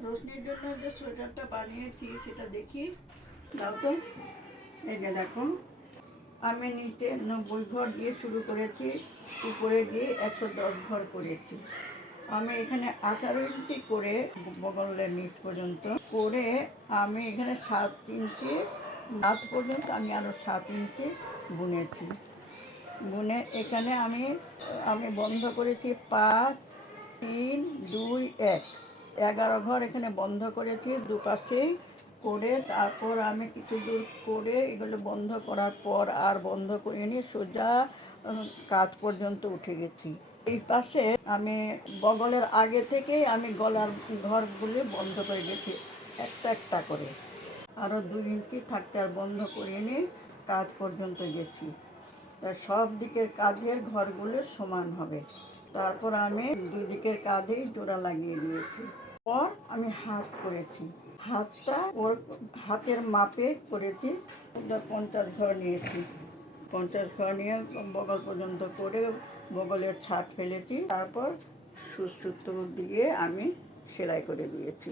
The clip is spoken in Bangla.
রোশনির জন্য যে সোয়েটারটা বানিয়েছি, সেটা দেখি। দাও তো। এই যে দেখো। আমি নিচে নব্বই ঘর দিয়ে শুরু করেছি, উপরে গিয়ে একশো দশ ঘর করেছি। আমি এখানে আঠারো ইঞ্চি করে বগলের নিচ পর্যন্ত করে আমি এখানে সাত ইঞ্চি হাত পর্যন্ত আমি আরও সাত ইঞ্চি বুনেছি। বুনে এখানে আমি আমি বন্ধ করেছি পাঁচ, তিন, দুই, এক। এগারো ঘর এখানে বন্ধ করেছি দুপাশেই করে তারপর আমি কিছু দূর করে এগুলো বন্ধ করার পর আর বন্ধ করিনি, সোজা কাজ পর্যন্ত উঠে গেছি। এই পাশে আমি বগলের আগে থেকেই আমি গলার ঘরগুলি বন্ধ করে গেছি একটা একটা করে। আরও দুই ইঞ্চি থাকতে আর বন্ধ করিনি, কাজ পর্যন্ত গেছি। তা সব দিকের কাজের ঘরগুলো সমান হবে। তারপর আমি দুই দিকের কাঁধেই জোড়া লাগিয়ে দিয়েছি। পর আমি হাত করেছি। হাতটা ওর হাতের মাপে করেছি। পঞ্চাশ ঘর নিয়েছি। পঞ্চাশ ঘর নিয়ে বগল পর্যন্ত করে বগলের ছাদ ফেলেছি। তারপর সুসুতো দিয়ে আমি সেলাই করে দিয়েছি।